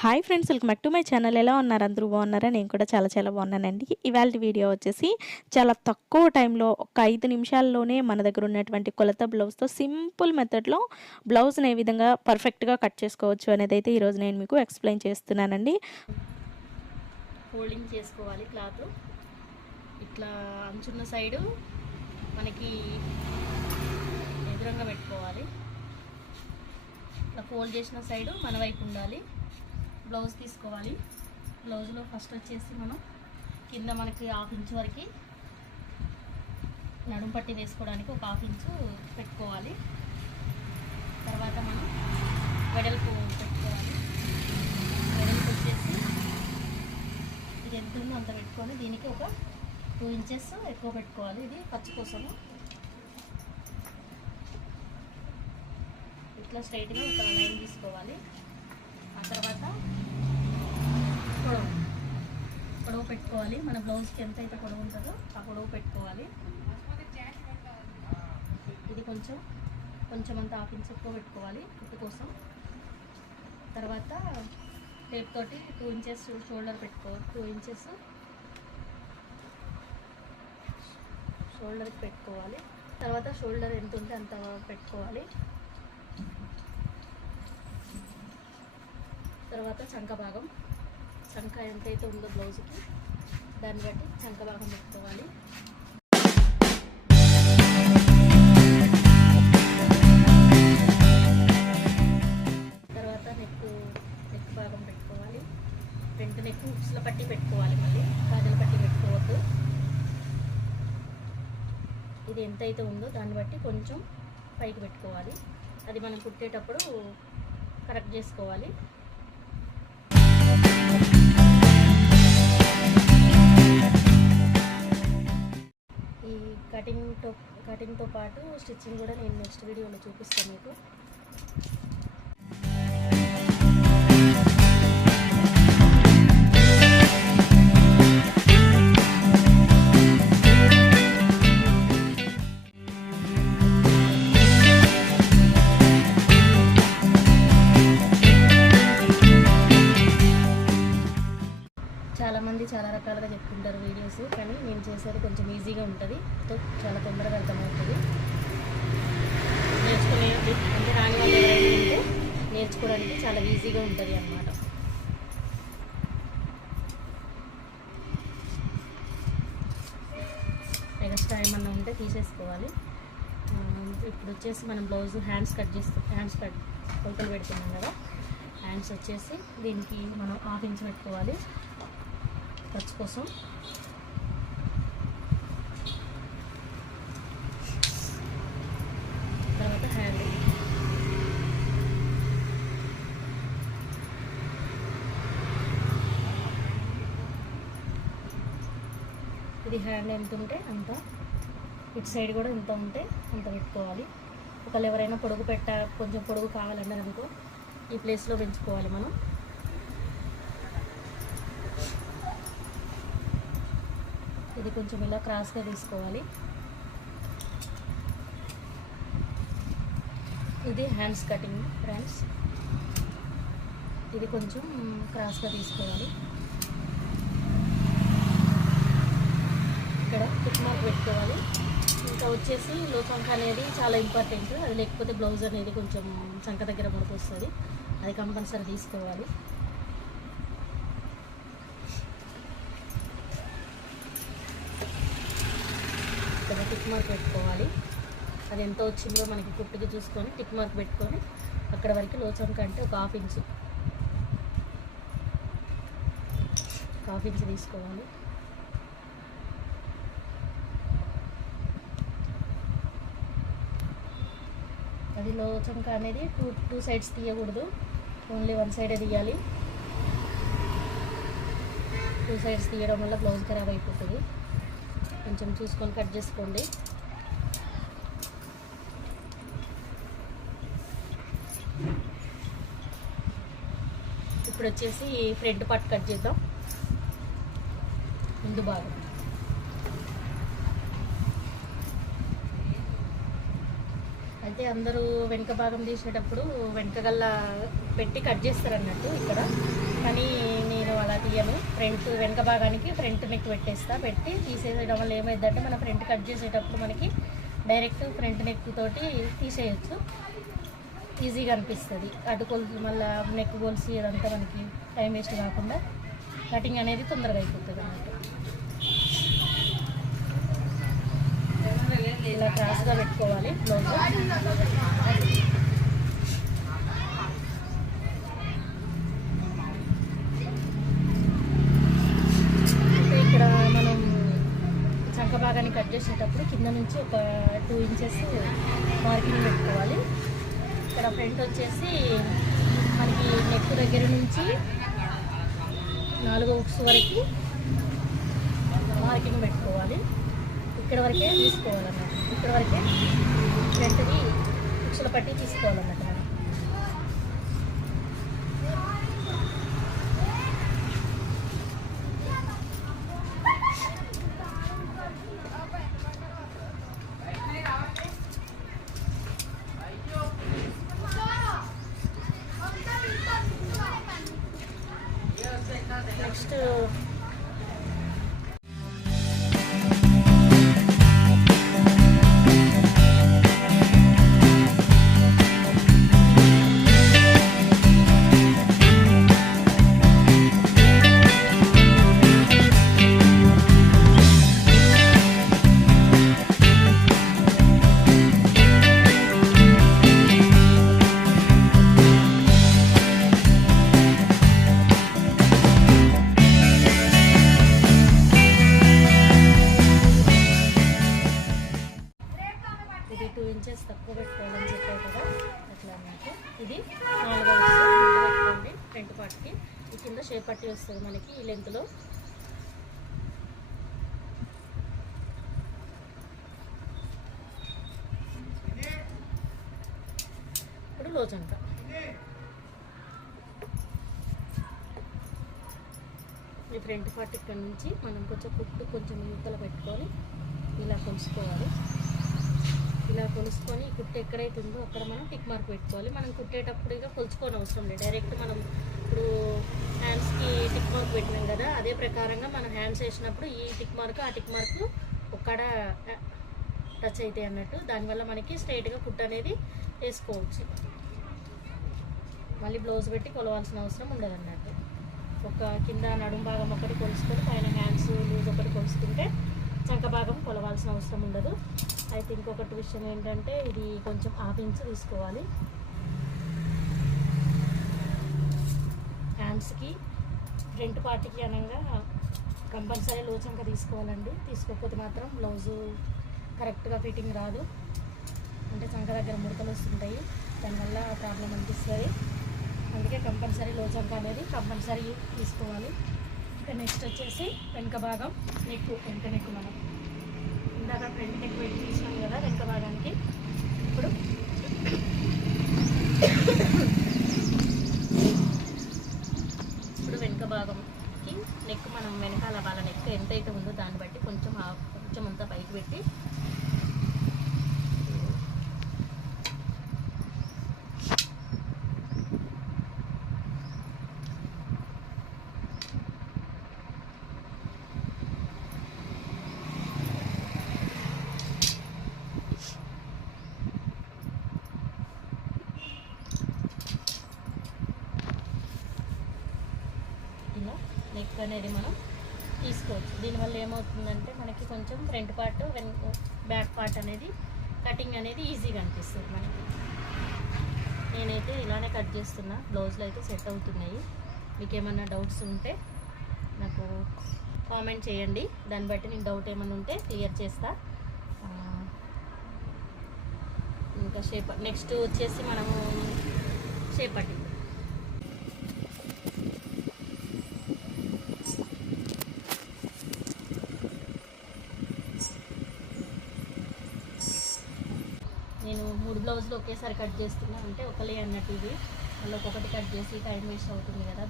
Hi friends, welcome back to my channel. ఎలా ఉన్నారు? అందరూ బాగున్నారా? నేను కూడా చాలా బాగున్నానండి. ఇవాళ వీడియో వచ్చేసి చాలా తక్కువ టైంలో ఒక 5 నిమిషాల్లోనే మన దగ్గర ఉన్నటువంటి కొలత బ్లౌజ్తో సింపుల్ మెథడ్లో బ్లౌజ్ని ఏ విధంగా పర్ఫెక్ట్గా కట్ చేసుకోవచ్చు అనేది అయితే ఈరోజు నేను మీకు ఎక్స్ప్లెయిన్ చేస్తున్నానండి. ఫోల్డింగ్ చేసుకోవాలి. క్లాత్ ఇట్లా అంచున్న సైడు మనకి ఎదురుగా పెట్టుకోవాలి. ఇట్లా ఫోల్డ్ చేసిన సైడు మన వైపు ఉండాలి. బ్లౌజ్ తీసుకోవాలి. బ్లౌజ్లో ఫస్ట్ వచ్చేసి మనం కింద మనకి 1/2 ఇంచు వరకు నడుము పట్టి వేసుకోవడానికి ఒక 1/2 ఇంచు పెట్టుకోవాలి. తర్వాత మనం వెడల్పు పెట్టుకోవాలి. వెడల్పు వచ్చేసి ఇది ఎంత ఉందో అంత పెట్టుకొని దీనికి ఒక 2 ఇంచెస్ ఎక్కువ పెట్టుకోవాలి. ఇది ఖర్చు కోసము. ఇట్లా స్ట్రైట్గా ఒక లైన్ తీసుకోవాలి. ఆ తర్వాత పొడవు పెట్టుకోవాలి. మన బ్లౌజ్కి ఎంత అయితే పొడవు ఉంటుందో ఆ పొడవు పెట్టుకోవాలి. ఇది కొంచెం అంత 1/2 ఇంచ్ ఎక్కువ పెట్టుకోవాలి కుట్టు కోసం. తర్వాత టేప్ తోటి 2 ఇంచెస్ షోల్డర్ పెట్టుకోవాలి. 2 ఇంచెస్ షోల్డర్కి పెట్టుకోవాలి. తర్వాత షోల్డర్ ఎంత ఉంటే అంత పెట్టుకోవాలి. తర్వాత చంక భాగం, చంక ఎంతైతే ఉందో బ్లౌజ్కి దాన్ని బట్టి చంక భాగం పెట్టుకోవాలి. తర్వాత నెక్ భాగం పెట్టుకోవాలి. ఫ్రంట్ నెక్ హుక్స్ల పట్టి పెట్టుకోవాలి. మళ్ళీ గాజుల పట్టి పెట్టుకోవద్దు. ఇది ఎంతైతే ఉందో దాన్ని బట్టి కొంచెం పైకి పెట్టుకోవాలి. అది మనం కుట్టేటప్పుడు కరెక్ట్ చేసుకోవాలి. ఈ కటింగ్తో పాటు స్టిచ్చింగ్ కూడా నేను నెక్స్ట్ వీడియోలో చూపిస్తాను మీకు. చాలామంది చాలా రకాలుగా చెప్పుకుంటారు వీడియోస్, కానీ నేను చేసేది కొంచెం ఈజీగా ఉంటుంది. చాలా తొందరగా అర్థమవుతుంది. నేర్చుకునే అంటే రాని వాళ్ళు ఎవరైనా ఉంటే నేర్చుకోవడానికి చాలా ఈజీగా ఉంటుంది అన్నమాట. ఎక్స్ట్రా ఏమన్నా ఉంటే తీసేసుకోవాలి. ఇప్పుడు వచ్చేసి మనం బ్లౌజ్ హ్యాండ్స్ కట్ కొలతలు పెడుతున్నాం కదా. హ్యాండ్స్ వచ్చేసి దీనికి మనం 1/2 ఇంచ్ పెట్టుకోవాలి ఖర్చు కోసం. తర్వాత హ్యాండ్, ఇది హ్యాండ్ ఎంత ఉంటే అంత, ఇటు సైడ్ కూడా ఎంత ఉంటే అంత పెట్టుకోవాలి. ఒకవేళ ఎవరైనా కొంచెం పొడుగు కావాలన్నారు అనుకో ఈ ప్లేస్లో పెంచుకోవాలి మనం. ఇది కొంచెం ఇలా క్రాస్గా తీసుకోవాలి. ఇది హ్యాండ్స్ కటింగ్ ఫ్రెండ్స్. ఇది కొంచెం క్రాస్గా తీసుకోవాలి. ఇక్కడ టిక్ మార్క్ పెట్టుకోవాలి. ఇంకా వచ్చేసి లో చంక అనేది చాలా ఇంపార్టెంట్. అది లేకపోతే బ్లౌజ్ అనేది కొంచెం చంక దగ్గర పడుకు వస్తుంది. అది కంపల్సరీ తీసుకోవాలి. ఇక్కడ టిక్ మార్క్ పెట్టుకోవాలి. అది ఎంత వచ్చిందో మనకి కుట్టుకి చూసుకొని టిక్ మార్క్ పెట్టుకొని అక్కడ వరకు లోచంక అంటే ఒక 1/2 ఇంచు తీసుకోవాలి. అది లోచంక అనేది టూ సైడ్స్ తీయకూడదు, ఓన్లీ 1 సైడే తీయాలి. 2 సైడ్స్ తీయడం వల్ల బ్లౌజ్ ఖరాబ్ అయిపోతుంది. కొంచెం చూసుకొని కట్ చేసుకోండి. ఇప్పుడు వచ్చేసి ఫ్రంట్ పార్ట్ కట్ చేద్దాం. ముందు భాగం అయితే అందరూ వెనక భాగం తీసేటప్పుడు వెనక గల్లా పెట్టి కట్ చేస్తారు అన్నట్టు. ఇక్కడ వెనక భాగానికి ఫ్రంట్ నెక్ పెట్టేస్తా. పెట్టి తీసేయడం వల్ల ఏమైందంటే మన ఫ్రంట్ కట్ చేసేటప్పుడు మనకి డైరెక్ట్ ఫ్రంట్ నెక్ తోటి తీసేయచ్చు, ఈజీగా అనిపిస్తుంది. అటు కొలుసు మళ్ళీ నెక్ కొలిసి అదంతా మనకి టైం వేస్ట్ కాకుండా కటింగ్ అనేది తొందరగా అయిపోతుంది అన్నట్టు. ఇలా క్రాస్గా పెట్టుకోవాలి బ్లౌజ్. ఇక్కడ మనం చంక భాగాన్ని కట్ చేసేటప్పుడు కింద నుంచి ఒక 2 ఇంచెస్ మార్కింగ్ పెట్టుకోవాలి. ఇక్కడ ఫ్రంట్ వచ్చేసి మనకి నెక్ దగ్గర నుంచి 4 హుక్స్ వరకు మార్కింగ్ పెట్టుకోవాలి. ఇక్కడ వరకే తీసుకోవాలన్నమాట. ఇక్కడ వరకే ఫ్రంట్ని హుక్స్లో పట్టి తీసుకోవాలన్నమాట. నెక్స్ట్ ఇది 2 ఇంచెస్ తక్కువ పెట్టుకోవాలని చెప్పారు కదా, అట్లా అన్నమాట. ఇది 4 పెట్టుకోండి ఫ్రంట్ పార్ట్కి. ఈ కింద షేప్ పట్టి వస్తుంది మనకి ఈ లెంత్లో. ఇప్పుడు లోచంక ఈ ఫ్రంట్ పార్ట్ ఇక్కడ నుంచి మనం కొంచెం కుట్టు కొంచెం యువతల పెట్టుకొని ఇలా కొలుసుకోవాలి. ఇలా కొలుసుకొని కుట్టు ఎక్కడైతే ఉందో అక్కడ మనం టిక్ మార్క్ పెట్టుకోవాలి. మనం కుట్టేటప్పుడు ఇక కొలుచుకోని అవసరం లేదు, డైరెక్ట్ మనం ఇప్పుడు హ్యాండ్స్కి టిక్ మార్క్ పెట్టినాం కదా, అదే ప్రకారంగా మనం హ్యాండ్స్ వేసినప్పుడు ఈ టిక్ మార్క్ ఆ టిక్ మార్క్ ఒక్కడ టచ్ అవుతాయి అన్నట్టు. దానివల్ల మనకి స్ట్రైట్గా కుట్టు అనేది వేసుకోవచ్చు. మళ్ళీ బ్లౌజ్ పెట్టి కొలవాల్సిన అవసరం ఉండదు అన్నట్టు. ఒక కింద నడుం భాగం ఒకటి కొలుసుకొని పైన హ్యాండ్స్ లూజ్ ఒకటి కొలుసుకుంటే చంక భాగం కొలవాల్సిన అవసరం ఉండదు. అయితే ఇంకొకటి విషయం ఏంటంటే ఇది కొంచెం 1/2 ఇంచ్ తీసుకోవాలి. హ్యాండ్స్కి ఫ్రంట్ పార్ట్కి అనగా కంపల్సరీ లోచంక తీసుకోవాలండి. తీసుకోకపోతే మాత్రం బ్లౌజు కరెక్ట్గా ఫిట్టింగ్ రాదు, అంటే చంక దగ్గర ముడతలు వస్తుంటాయి, దానివల్ల ప్రాబ్లం అనిపిస్తుంది. అందుకే కంపల్సరీ లోచంక అనేది కంపల్సరీ తీసుకోవాలి. ఇక నెక్స్ట్ వచ్చేసి వెనక భాగం నెక్, వెనక నెక్ మనం ఇందాక ఫ్రంట్ నెక్ పెట్టి తీసినాం కదా వెనక భాగానికి. ఇప్పుడు వెనక భాగంకి నెక్ మనం వెనకాల వాళ్ళ నెక్ ఎంతైతే ఉందో దాన్ని బట్టి కొంచెం అంతా పైకి పెట్టి నెక్ అనేది మనం తీసుకోవచ్చు. దీనివల్ల ఏమవుతుందంటే మనకి కొంచెం ఫ్రంట్ పార్ట్ బ్యాక్ పార్ట్ అనేది కటింగ్ అనేది ఈజీగా అనిపిస్తుంది మనకి. నేనైతే ఇలానే కట్ చేస్తున్నా, బ్లౌజ్లో అయితే సెట్ అవుతున్నాయి. మీకు ఏమన్నా డౌట్స్ ఉంటే నాకు కామెంట్ చేయండి, దాన్ని బట్టి నేను డౌట్ ఏమైనా ఉంటే క్లియర్ చేస్తా. ఇంకా నెక్స్ట్ వచ్చేసి మనము షేప్ పట్టి. నేను 3 బ్లౌజులు ఒకేసారి కట్ చేస్తున్నా, అంటే ఒకలే అన్నట్టు ఇది మళ్ళీ ఒక్కొక్కటి కట్ చేసి టైం వేస్ట్ అవుతుంది కదా,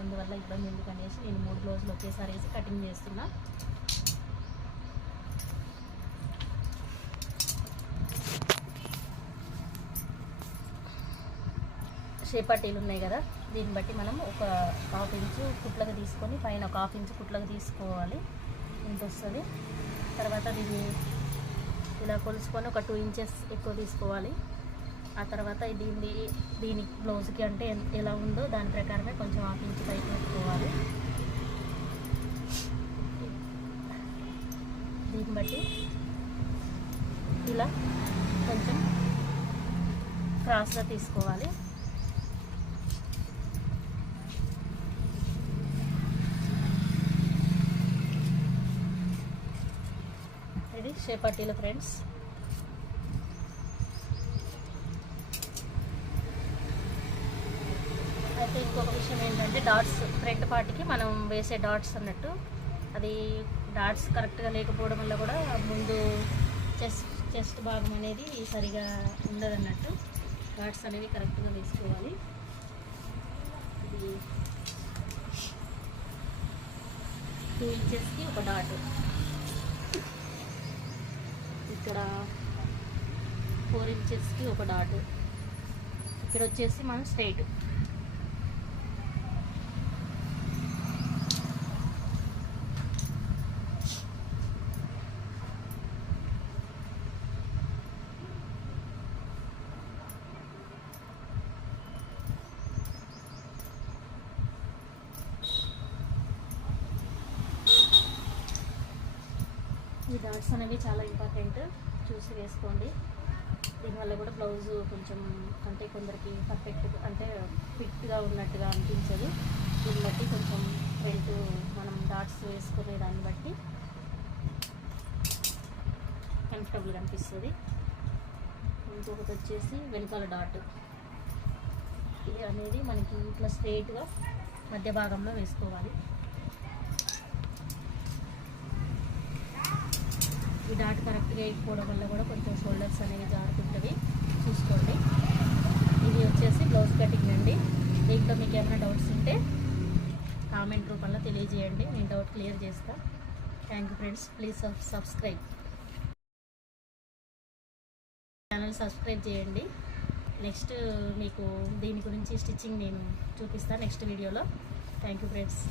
అందువల్ల ఇబ్బంది ఎందుకనేసి నేను 3 బ్లౌజులు ఒకేసారి వేసి కటింగ్ చేస్తున్నా. షేప్ పట్టీలు ఉన్నాయి కదా, దీన్ని బట్టి మనం ఒక 1/2 ఇంచు కుట్లకు తీసుకొని పైన ఒక 1/2 ఇంచు కుట్లకు తీసుకోవాలి. ఇంత వస్తుంది. తర్వాత దీన్ని ఇలా కొలుసుకొని ఒక 2 ఇంచెస్ ఎక్కువ తీసుకోవాలి. ఆ తర్వాత దీని బ్లౌజ్కి అంటే ఎలా ఉందో దాని ప్రకారమే కొంచెం 1/2 ఇంచు పైకి పెట్టుకోవాలి. దీన్ని బట్టి ఇలా కొంచెం క్రాస్గా తీసుకోవాలి. ఇది షేపట్టీలు ఫ్రెండ్స్. అయితే ఇంకొక విషయం ఏంటంటే డాట్స్ ఫ్రంట్ పార్ట్కి మనం వేసే డాట్స్ అన్నట్టు అది డాట్స్ కరెక్ట్గా లేకపోవడం వల్ల కూడా ముందు చెస్ట్ భాగం అనేది సరిగా ఉండదు అన్నట్టు. డాట్స్ అనేవి కరెక్ట్గా వేసుకోవాలి. ఇది 2 ఇంచెస్కి ఒక డాట్, ఇక్కడ 4 ఇంచెస్కి ఒక డాట్, ఇక్కడ వచ్చేసి మనం స్ట్రైట్. ఈ డాట్స్ అనేవి చాలా ఇంపార్టెంట్, చూసి వేసుకోండి. దీనివల్ల కూడా బ్లౌజ్ కొంచెం అంటే కొందరికి పర్ఫెక్ట్ అంటే ఫిట్గా ఉన్నట్టుగా అనిపించదు. దీన్ని బట్టి కొంచెం ఫ్రంట్ మనం డాట్స్ వేసుకునే దాన్ని బట్టి కంఫర్టబుల్గా అనిపిస్తుంది. ఇంకొకటి వచ్చేసి వెనకాల డాట్, ఇది అనేది మనకి ఇట్లా స్ట్రైట్గా మధ్య భాగంలో వేసుకోవాలి. ఈ డాట్ కరెక్ట్గా వేయకపోవడం వల్ల కూడా కొంచెం షోల్డర్స్ అనేవి జారుతుంటుంది, చూసుకోండి. ఇది వచ్చేసి బ్లౌజ్ కటింగ్ అండి. దీంట్లో మీకు ఏమైనా డౌట్స్ ఉంటే కామెంట్ రూపంలో తెలియజేయండి, నేను డౌట్ క్లియర్ చేస్తా. Thank you friends. Please subscribe, channel subscribe చేయండి. నెక్స్ట్ మీకు దీని గురించి స్టిచ్చింగ్ నేను చూపిస్తాను నెక్స్ట్ వీడియోలో. Thank you friends.